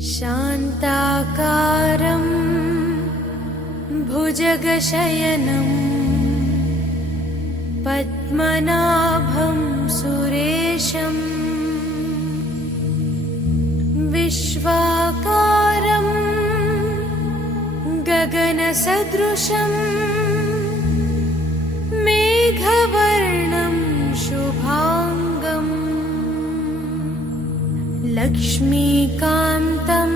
शान्ताकारं भुजगशयनं पद्मनाभं सुरेशं विश्वाकारं गगनसदृशं मेघवर्णं शुभांगं लक्ष्मीकान्तं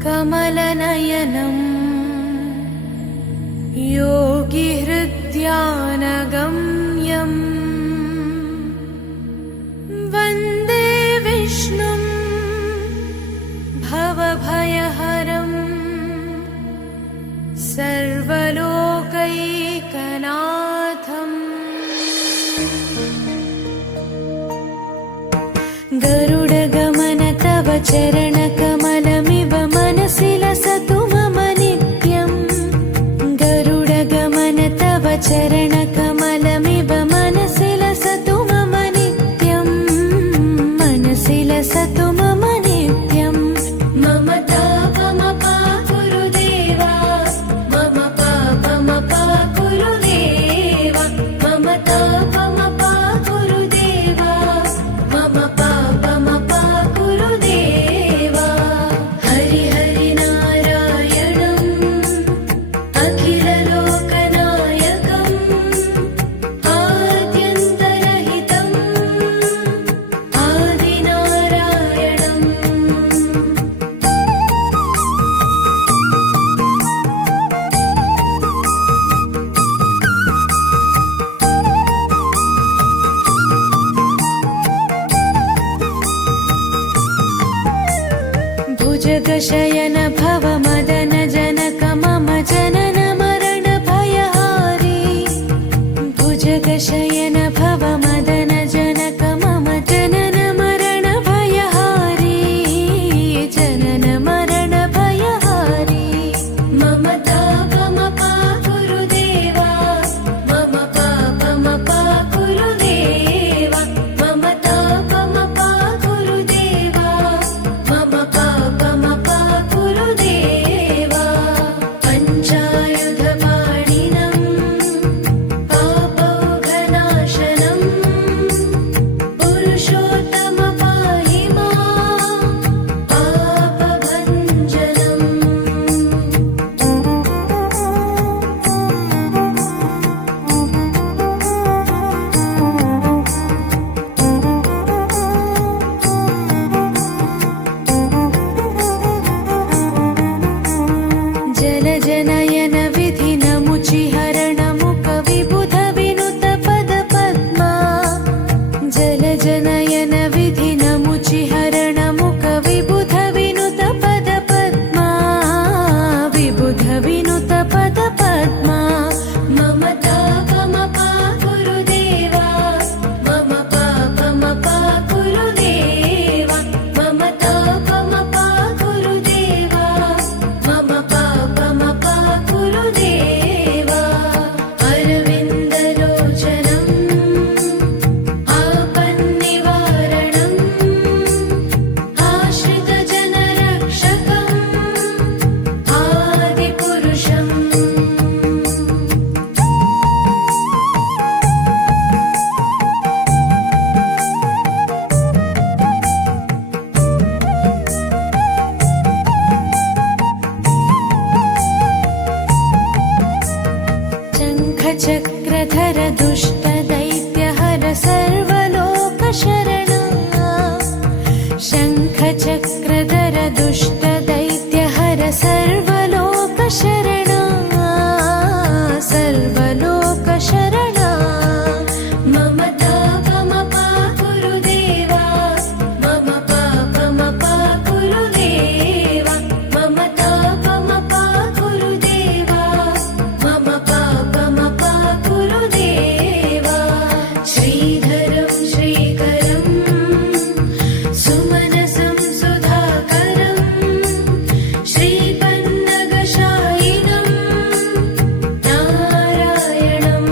कमलनयनं योगिहृद्यानगम्यं वन्दे विष्णुं भवभयहरं सर्वलोकैकनाथम्। गरुडगमन तव चरणकमलमिव मनसि लसतु मम नित्यम्। गरुडगमन तव चरणकमलमिव मनसि लसतु मम नित्यम्। मनसि लसतु मम नित्यम्। मम तापमपा गुरुदेवा, मम पापमपा गुरुदेवा, मम तापमपा गुरुदेवा, मम पापमपा गुरुदेवा। हरि हरि नारायणम् अखिललोकनायकम् आद्यन्तरहितम् आदिनारायणम्। भुजगशयन भव मदन जनक मम जनन मरण भयहारी। भुजगशयन भव मदन जनक मम जनन मरण भयहारी। जनन मरण भयहारी। मम तापमपा गुरुदेवा, मम पापमपा गुरुदेवा, मम तापमपा गुरुदेवा, मम पापमपा गुरुदेवा। पञ्चायुधपाणिनं पापौघनाशनं पुरुषोत्तम पाहि मां पापभञ्जनम्। जलजनयन विधिनमुचिहरणमुख विबुध विनुत पद पद्मा। जलजनयन विधिनमुचिहरणमुख विबुध विनुत पद पद्मा। विबुध विनुत पद पद्मा। मम तापमपा गुरुदेवा, मम पापमपा गुरुदेवा, मम तापमपा गुरुदेवा, मम पापमपा गुरुदेवा। अरविन्दलोचनम् आपन्निवारणम् आश्रितजनरक्षकम् आदिपुरुषम्। शङ्खचक्रधर दुष्टदैत्यहर सर्वलोकशरणा। शङ्खचक्रधर दुष्टदैत्यहर सर्वलोकशरणा। सर्वलोकशरणा। मम तापमपा गुरुदेवा, मम पापमपा गुरुदेवा, मम तापमपा गुरुदेवा, मम पापमपा गुरुदेवा। श्रीधरं श्रीकरं सुमनसं सुधाकरं श्रीपन्नगशायिनं नारायणम्।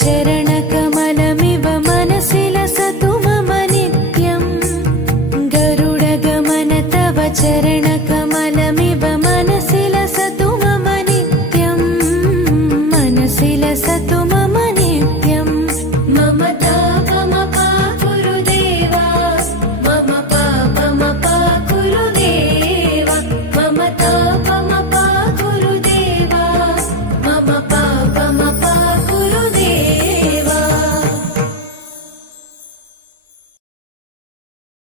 चरणकमलमिव मनसि लसतु मम नित्यम् गरुडगमन तव चरणकमलमिव